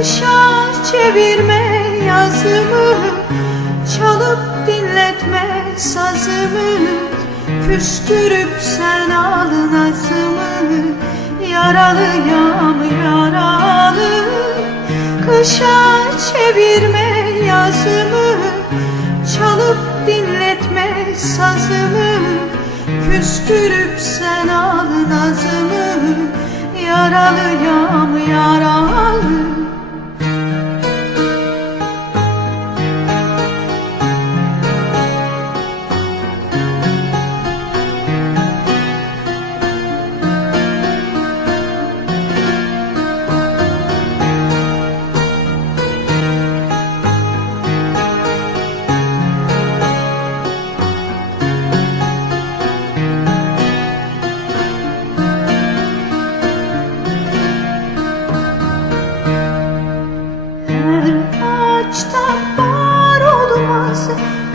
Kışa çevirme yazımı, çalıp dinletme sazımı, küstürüp sen al nazımı, yaralıyam yaralı. Kışa çevirme yazımı, çalıp dinletme sazımı, küstürüp sen al nazımı, yaralıyam yaralı.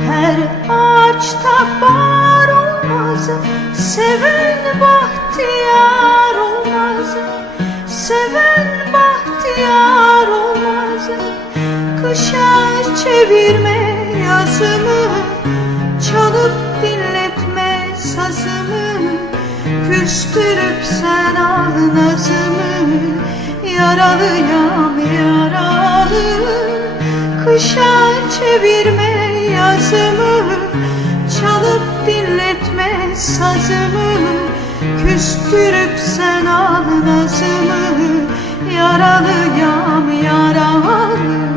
Her ağaçta bar olmaz, seven bahtiyar olmaz, seven bahtiyar olmaz. Kışa çevirme yazımı, çalıp dinletme sazımı, küstürüp sen al nazımı, yaralıyam yaralı. Kışa çevirme yazımı, çalıp dinletme sazımı, küstürüp sen al nazımı, yaralıyam yaralı.